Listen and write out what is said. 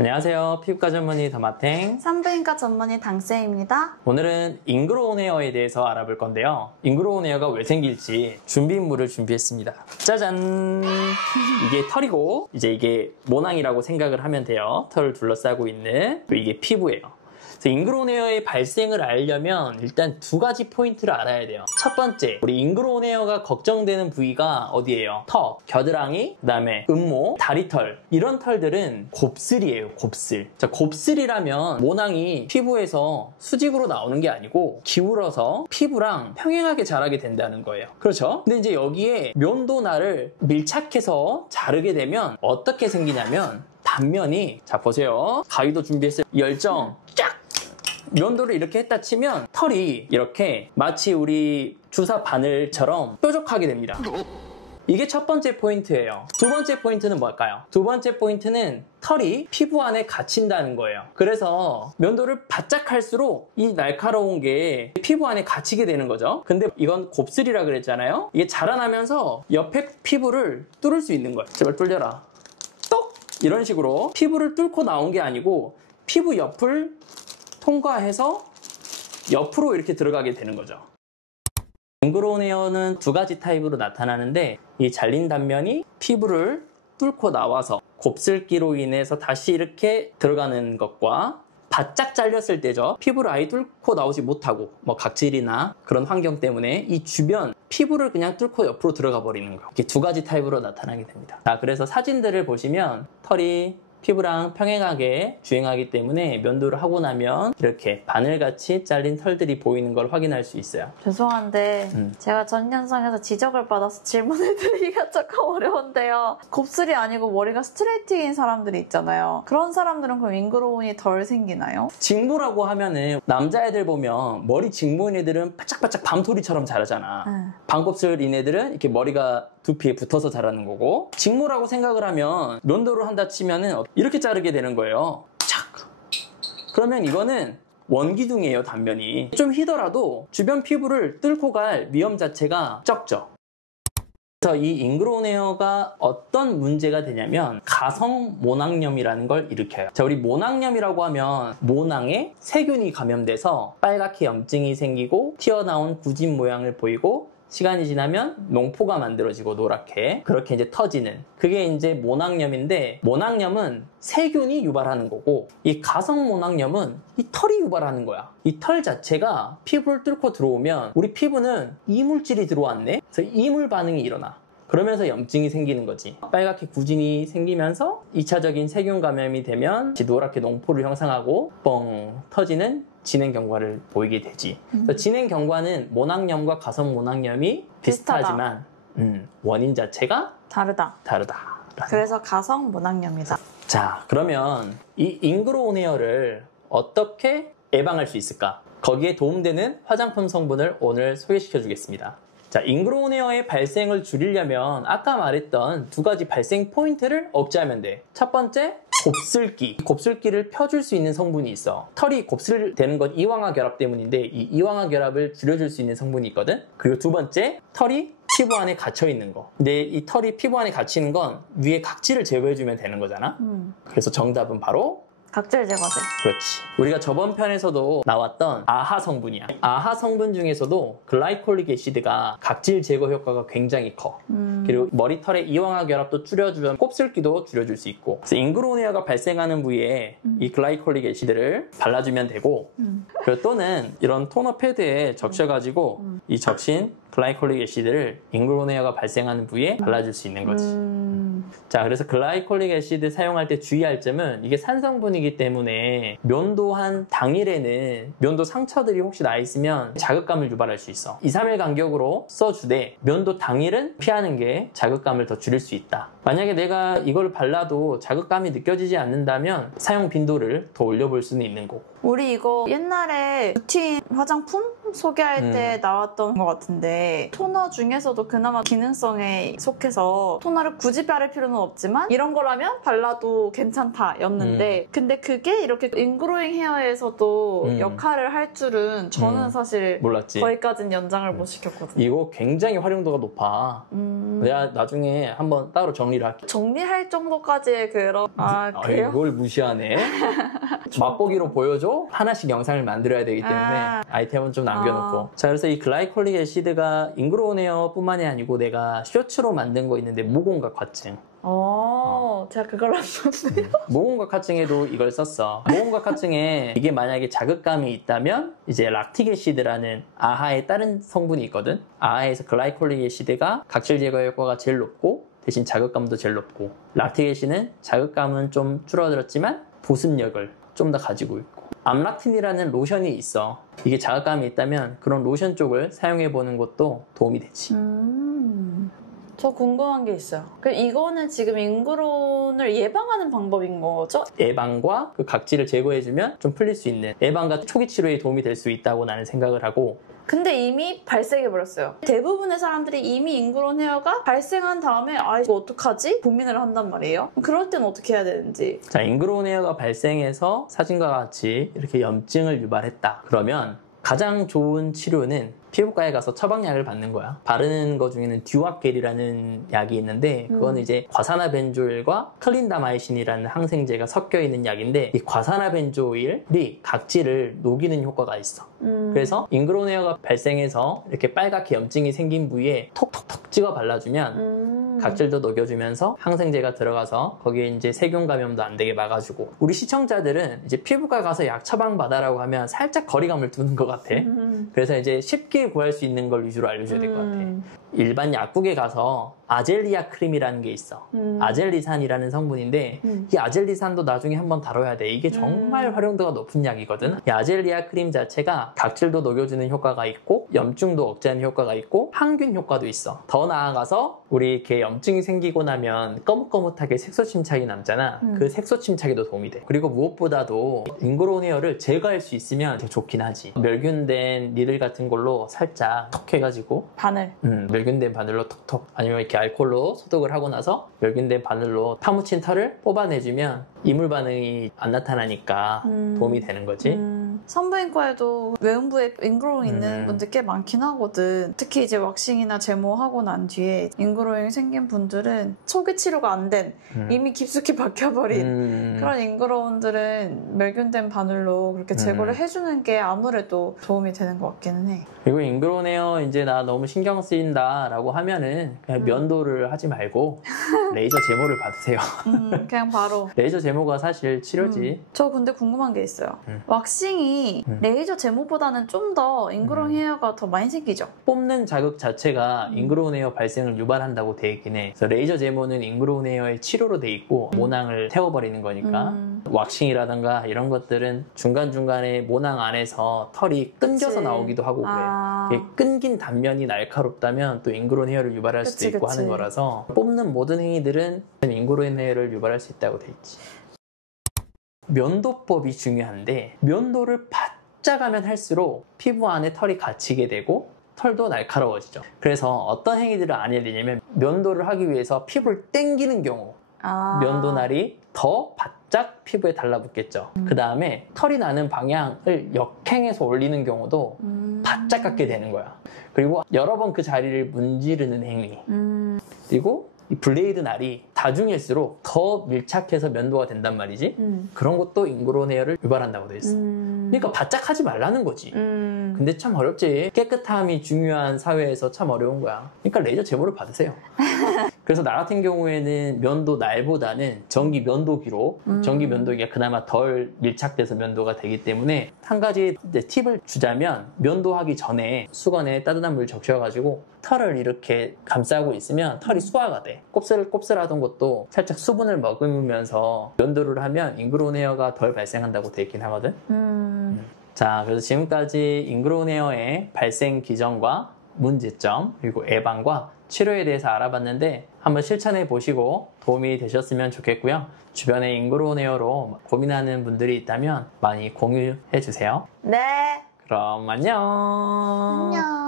안녕하세요. 피부과 전문의 더마탱 산부인과 전문의 당쌤입니다. 오늘은 잉그로운 헤어에 대해서 알아볼 건데요. 잉그로운 헤어가 왜 생길지 준비물을 준비했습니다. 짜잔! 이게 털이고 이제 이게 모낭이라고 생각을 하면 돼요. 털을 둘러싸고 있는 이게 피부예요. 잉그로운 헤어의 발생을 알려면 일단 두 가지 포인트를 알아야 돼요. 첫 번째, 우리 잉그로운 헤어가 걱정되는 부위가 어디예요? 턱, 겨드랑이, 그 다음에 음모, 다리털. 이런 털들은 곱슬이에요, 곱슬. 자, 곱슬이라면 모낭이 피부에서 수직으로 나오는 게 아니고 기울어서 피부랑 평행하게 자라게 된다는 거예요. 그렇죠? 근데 이제 여기에 면도날을 밀착해서 자르게 되면 어떻게 생기냐면 단면이, 자 보세요. 가위도 준비했어요. 열정 쫙! 면도를 이렇게 했다 치면 털이 이렇게 마치 우리 주사 바늘처럼 뾰족하게 됩니다. 이게 첫 번째 포인트예요. 두 번째 포인트는 뭘까요? 두 번째 포인트는 털이 피부 안에 갇힌다는 거예요. 그래서 면도를 바짝 할수록 이 날카로운 게 피부 안에 갇히게 되는 거죠. 근데 이건 곱슬이라 그랬잖아요. 이게 자라나면서 옆에 피부를 뚫을 수 있는 거예요. 제발 뚫려라. 똑! 이런 식으로 피부를 뚫고 나온 게 아니고 피부 옆을 통과해서 옆으로 이렇게 들어가게 되는 거죠. 잉그로운 헤어는 두 가지 타입으로 나타나는데 이 잘린 단면이 피부를 뚫고 나와서 곱슬기로 인해서 다시 이렇게 들어가는 것과 바짝 잘렸을 때죠. 피부를 아예 뚫고 나오지 못하고 뭐 각질이나 그런 환경 때문에 이 주변 피부를 그냥 뚫고 옆으로 들어가 버리는 거. 이렇게 두 가지 타입으로 나타나게 됩니다. 자, 그래서 사진들을 보시면 털이 피부랑 평행하게 주행하기 때문에 면도를 하고 나면 이렇게 바늘같이 잘린 털들이 보이는 걸 확인할 수 있어요. 죄송한데 제가 전 영상에서 지적을 받아서 질문을 드리기가 조금 어려운데요. 곱슬이 아니고 머리가 스트레이트인 사람들이 있잖아요. 그런 사람들은 그럼 잉그로운이 덜 생기나요? 직모라고 하면은 남자애들 보면 머리 직모인 애들은 바짝바짝 밤토리처럼 자라잖아. 반곱슬인 애들은 이렇게 머리가 두피에 붙어서 자라는 거고, 직모라고 생각을 하면 면도를 한다 치면은 이렇게 자르게 되는 거예요. 착! 그러면 이거는 원기둥이에요, 단면이. 좀 휘더라도 주변 피부를 뚫고 갈 위험 자체가 적죠. 그래서 이 잉그로운 헤어가 어떤 문제가 되냐면 가성 모낭염이라는 걸 일으켜요. 자, 우리 모낭염이라고 하면 모낭에 세균이 감염돼서 빨갛게 염증이 생기고 튀어나온 구진 모양을 보이고 시간이 지나면 농포가 만들어지고 노랗게 그렇게 이제 터지는, 그게 이제 모낭염인데, 모낭염은 세균이 유발하는 거고 이 가성 모낭염은 이 털이 유발하는 거야. 이 털 자체가 피부를 뚫고 들어오면 우리 피부는 이물질이 들어왔네? 그래서 이물 반응이 일어나. 그러면서 염증이 생기는 거지. 빨갛게 구진이 생기면서 2차적인 세균 감염이 되면 노랗게 농포를 형성하고 뻥 터지는 진행 경과를 보이게 되지. 그래서 진행 경과는 모낭염과 가성 모낭염이 비슷하지만 원인 자체가 다르다. 그래서 가성 모낭염이다. 자, 그러면 이 잉그로운 헤어를 어떻게 예방할 수 있을까? 거기에 도움되는 화장품 성분을 오늘 소개시켜 주겠습니다. 자, 잉그로운 헤어의 발생을 줄이려면 아까 말했던 두 가지 발생 포인트를 억제하면 돼. 첫 번째, 곱슬기. 곱슬기를 펴줄 수 있는 성분이 있어. 털이 곱슬되는 건 이황화 결합 때문인데 이 이황화 결합을 줄여줄 수 있는 성분이 있거든. 그리고 두 번째, 털이 피부 안에 갇혀 있는 거. 근데 이 털이 피부 안에 갇히는 건 위에 각질을 제거해주면 되는 거잖아. 그래서 정답은 바로 각질 제거제. 그렇지. 우리가 저번 편에서도 나왔던 아하 성분이야. 아하 성분 중에서도 글라이콜릭 애시드가 각질 제거 효과가 굉장히 커. 그리고 머리털의 이황화 결합도 줄여주면 곱슬기도 줄여줄 수 있고. 그래서 잉그로운 헤어가 발생하는 부위에 이 글라이콜릭 애시드를 발라주면 되고, 그리고 또는 이런 토너 패드에 적셔가지고 이 적신 글라이콜릭 애시드를 잉그로운 헤어가 발생하는 부위에 발라줄 수 있는 거지. 자, 그래서 글라이콜릭 애시드 사용할 때 주의할 점은 이게 산성분이기 때문에 면도한 당일에는 면도 상처들이 혹시 나 있으면 자극감을 유발할 수 있어. 2, 3일 간격으로 써주되 면도 당일은 피하는 게 자극감을 더 줄일 수 있다. 만약에 내가 이걸 발라도 자극감이 느껴지지 않는다면 사용 빈도를 더 올려볼 수는 있는 거고. 우리 이거 옛날에 루틴 화장품 소개할 때 나왔던 것 같은데 토너 중에서도 그나마 기능성에 속해서 토너를 굳이 바를 필요는 없지만 이런 거라면 발라도 괜찮다였는데 근데 그게 이렇게 인그로잉 헤어에서도 역할을 할 줄은 저는 사실 몰랐지. 거기까지는 연장을 못 시켰거든요. 이거 굉장히 활용도가 높아. 내가 나중에 한번 따로 정리를 할게. 정리할 정도까지의 그런 그래요? 이걸 무시하네. 맛보기로 보여줘? 하나씩 영상을 만들어야 되기 때문에 아이템은 좀 남겨놓고. 자, 그래서 이 글라이콜릭 애시드가 인그로운 헤어뿐만이 아니고 내가 쇼츠로 만든 거 있는데 모공각화증. 제가 그걸 안 썼네요. 모공각화증에도 이걸 썼어. 모공각화증에 이게 만약에 자극감이 있다면 이제 락틱 애시드라는 아하의 다른 성분이 있거든. 아하에서 글라이콜릭 애시드가 각질 제거 효과가 제일 높고 대신 자극감도 제일 높고, 락틱 애시드는 자극감은 좀 줄어들었지만 보습력을 좀 더 가지고 있고, 암락틴이라는 로션이 있어. 이게 자극감이 있다면 그런 로션 쪽을 사용해 보는 것도 도움이 되지. 저 궁금한 게 있어요. 그럼 이거는 지금 인그론을 예방하는 방법인 거죠? 예방과 그 각질을 제거해주면 좀 풀릴 수 있는, 예방과 초기 치료에 도움이 될 수 있다고 나는 생각을 하고. 근데 이미 발생해버렸어요. 대부분의 사람들이 이미 인그론 헤어가 발생한 다음에 이거 어떡하지? 고민을 한단 말이에요. 그럴 땐 어떻게 해야 되는지. 자, 인그로운 헤어가 발생해서 사진과 같이 이렇게 염증을 유발했다. 그러면 가장 좋은 치료는 피부과에 가서 처방약을 받는 거야. 바르는 거 중에는 듀아겔이라는 약이 있는데 그건 이제 과산화벤조일과 클린다마이신이라는 항생제가 섞여 있는 약인데, 이 과산화벤조일이 각질을 녹이는 효과가 있어. 그래서 인그로운 헤어가 발생해서 이렇게 빨갛게 염증이 생긴 부위에 톡톡톡 찍어 발라주면 각질도 녹여주면서 항생제가 들어가서 거기에 이제 세균 감염도 안 되게 막아주고. 우리 시청자들은 이제 피부과 가서 약 처방 받아라고 하면 살짝 거리감을 두는 것 같아. 그래서 이제 쉽게 구할 수 있는 걸 위주로 알려줘야 될 것 같아. 일반 약국에 가서 아젤리아 크림이라는 게 있어. 아젤리산이라는 성분인데 이 아젤리산도 나중에 한번 다뤄야 돼. 이게 정말 활용도가 높은 약이거든. 이 아젤리아 크림 자체가 각질도 녹여주는 효과가 있고 염증도 억제하는 효과가 있고 항균 효과도 있어. 더 나아가서 우리 이렇게 염증이 생기고 나면 거뭇거뭇하게 색소 침착이 남잖아. 그 색소 침착에도 도움이 돼. 그리고 무엇보다도 인그로운 헤어를 제거할 수 있으면 되게 좋긴 하지. 멸균된 니들 같은 걸로 살짝 톡 해가지고 바늘. 멸균된 바늘로 톡톡, 아니면 이렇게 알코올로 소독을 하고 나서 멸균된 바늘로 파묻힌 털을 뽑아내주면 이물 반응이 안 나타나니까 도움이 되는 거지. 산부인과에도 외음부에 인그로잉 있는 분들 꽤 많긴 하거든. 특히 이제 왁싱이나 제모하고 난 뒤에 인그로잉이 생긴 분들은 초기 치료가 안 된 이미 깊숙이 박혀버린 그런 인그로운들은 멸균된 바늘로 그렇게 제거를 해주는 게 아무래도 도움이 되는 것 같기는 해. 그리고 인그로운 헤어 이제 나 너무 신경 쓰인다 라고 하면은 그냥 면도를 하지 말고 레이저 제모를 받으세요. 그냥 바로. 레이저 제모가 사실 치료지. 저 근데 궁금한 게 있어요. 왁싱이 레이저 제모보다는 좀 더 인그로운 헤어가 더 많이 생기죠? 뽑는 자극 자체가 인그로운 헤어 발생을 유발한다고 돼 있긴 해. 그래서 레이저 제모는 인그로운 헤어의 치료로 돼 있고 모낭을 태워버리는 거니까. 왁싱이라든가 이런 것들은 중간중간에 모낭 안에서 털이 끊겨서 나오기도 하고 그래. 끊긴 단면이 날카롭다면 또 인그로운 헤어를 유발할 수도 있고 하는 거라서 뽑는 모든 행위들은 인그로운 헤어를 유발할 수 있다고 돼 있지. 면도법이 중요한데 면도를 바짝 하면 할수록 피부 안에 털이 갇히게 되고 털도 날카로워지죠. 그래서 어떤 행위들을 안 해야 되냐면 면도를 하기 위해서 피부를 당기는 경우 면도날이 더 바짝 피부에 달라붙겠죠. 그 다음에 털이 나는 방향을 역행해서 올리는 경우도 바짝 깎게 되는 거야. 그리고 여러 번 그 자리를 문지르는 행위. 그리고 이 블레이드 날이 다중일수록 더 밀착해서 면도가 된단 말이지. 그런 것도 인그로운 헤어를 유발한다고 돼 있어. 그러니까 바짝 하지 말라는 거지. 근데 참 어렵지. 깨끗함이 중요한 사회에서 참 어려운 거야. 그러니까 레이저 제모를 받으세요. 그래서 나 같은 경우에는 면도 날보다는 전기 면도기로, 전기 면도기가 그나마 덜 밀착돼서 면도가 되기 때문에 한 가지 팁을 주자면 면도하기 전에 수건에 따뜻한 물 적셔가지고 털을 이렇게 감싸고 있으면 털이 수화가 돼. 곱슬하던 것도 살짝 수분을 머금으면서 면도를 하면 인그로운 헤어가 덜 발생한다고 돼 있긴 하거든. 자, 그래서 지금까지 인그로운 헤어의 발생 기전과 문제점, 그리고 예방과 치료에 대해서 알아봤는데 한번 실천해 보시고 도움이 되셨으면 좋겠고요. 주변에 인그로운 헤어로 고민하는 분들이 있다면 많이 공유해 주세요. 네. 그럼 안녕. 안녕.